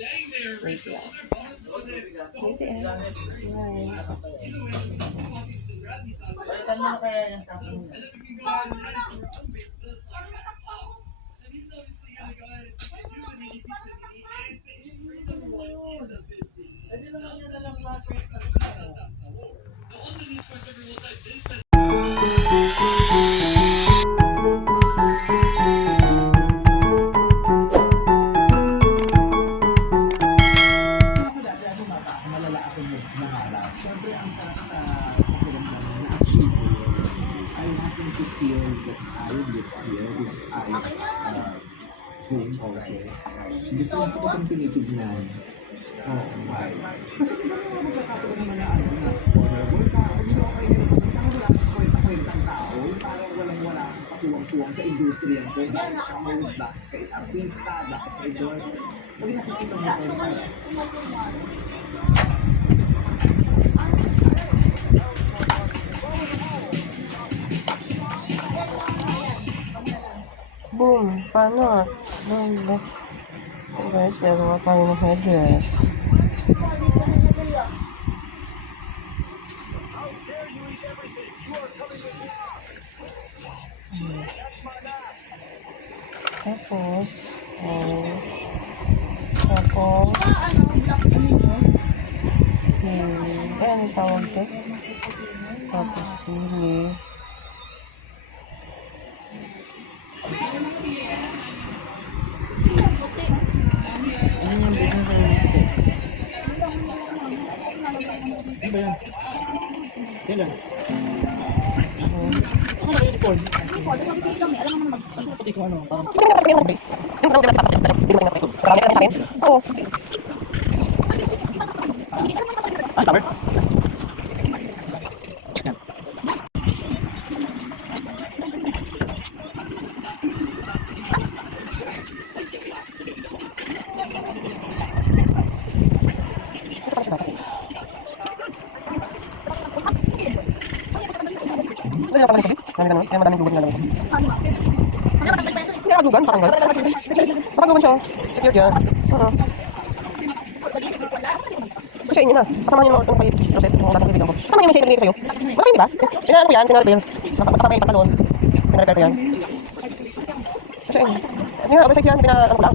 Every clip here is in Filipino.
Wait lang. Wait eh. Ayan. Balitan mo na kaya yan sa akin. Pwede naman yan na lang classmate na malala ako nangarap. Siyempre, ang sa pakiramdam na achieve I happen to feel that I lives here. This is Alex home also. Gusto ko sa kong tinitignan. Kasi iba naman magkakataon naman na ano na forward ka, hindi ako kayo parang wala kang kwenta-kwentang tao, parang walang-wala kang patuwang-tuwang sa industriya ko. Bakit ka host, bakit kay artista, bakit kay boss. Pag nakikita mo ko Boom. Paano? Boom. Guys, gagawa tayo ng headdress. Tapos, ano tawag ito? Tapos, sili. ano yung business sa ito? Ano ba yan? Yan lang. Ako na record. Pati ko ano, parang... Oo. Ah, cover? Dali lang pala ng tubig. Kaya madaming dugan na lang. Hindi ka dugan, patanggal. Pakadugan siya. Secure dyan. Kasi inyo na. Kasama nyo naman itong kayo. Rosette, yung batang kaibigan ko. Kasama nyo may shape kayo. Okay, di ba? Inaano ko yan, pinarepair. Kasama yung pantalon. Pinarepair ko yan. Kasi inyo. Hindi nga, oversize yan. Ano ko lang.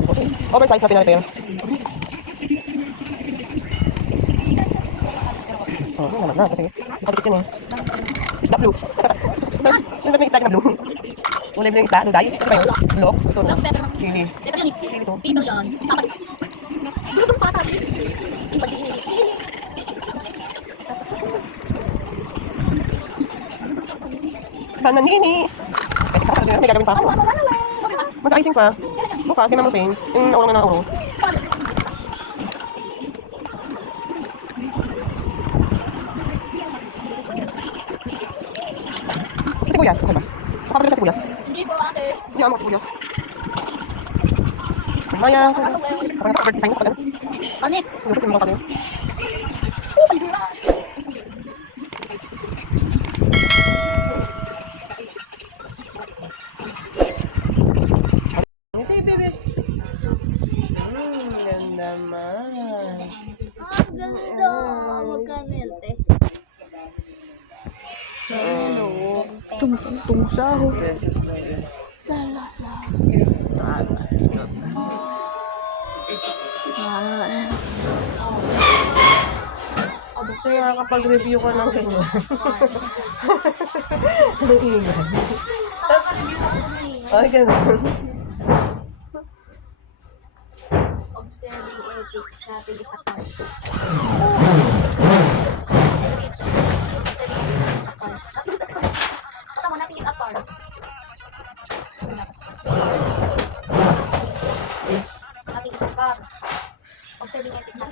Oversize na pinarepair. Hindi naman na. Kasi nakadikit yun eh. Isda blue. Ano ba yung isda na blue? Kulay blue yung isda, duday. Ito ba yun? Look, ito na. Sili. Sili to. Paper yan. Dulog pa tayo. Bananini. May gagawin pa ako. Mag-icing pa. Bukas, kay Mama Rosane. Yung naurong na naurong. Sibuyas, okay ba? Makapagod sa sibuyas. Hindi po ate. Hindi ako sibuyas. Maya, parang nakapagod design ko pa. Kanik. Hindi ko pa rin. Oh, palidura. Ito yung bebe. Ganda man. Ang ganda. Magkano yan, te? Hello. Tung sahod. Beses na yun. Talala. Kaya kapag-review ko ng ganyan. Anong ingay? Ay, ganun. Observing ethic sa Pilipinas. Ito mo na pick up bar. Observing ethic sa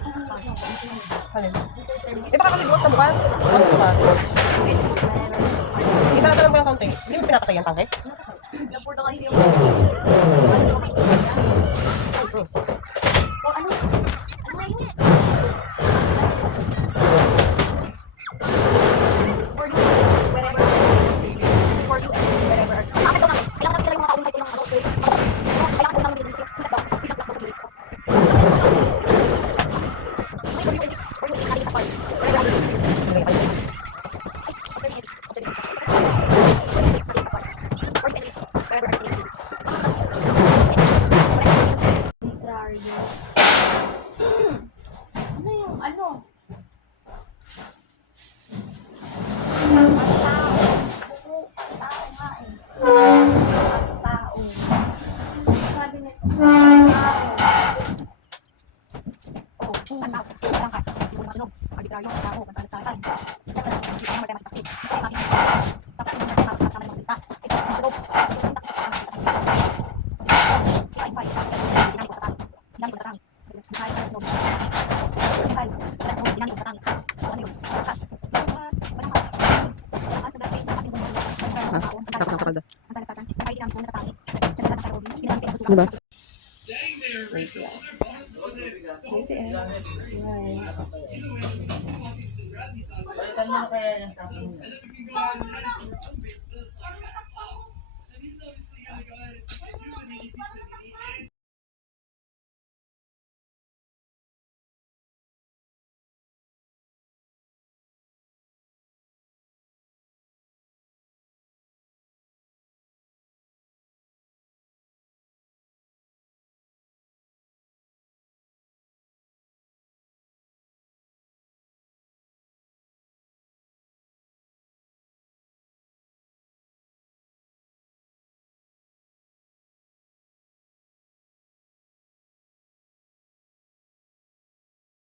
Ano? Eh, baka kasi bukas na bukas. Ano bukas? Isa na lang po yung kaunti. Hindi mo pinapatay yung tangke? Napurto kayo yung ano okay. O ano? Ano nga yun? For you, wherever. For you, wherever. Bakit ko na? Kailangan natin yung mga kaunay ko ng ano. Kailangan ko naman yung Arbitraryo. Ano yung ano? Tao. Oo, tao nga eh. Tao. Sabi nito, tao. Oo, tao. Langkas. Siguro makinog. Arbitraryo, tao. Pantalasasan. Isa pa lang. Hindi ka naman tayo mas taksis. Kaya makinig. Tapos yung mga tapos kasama ng salita. Ito, yung tulog. Nakakapagda. Diba? Palitan mo na kaya yan sa akin.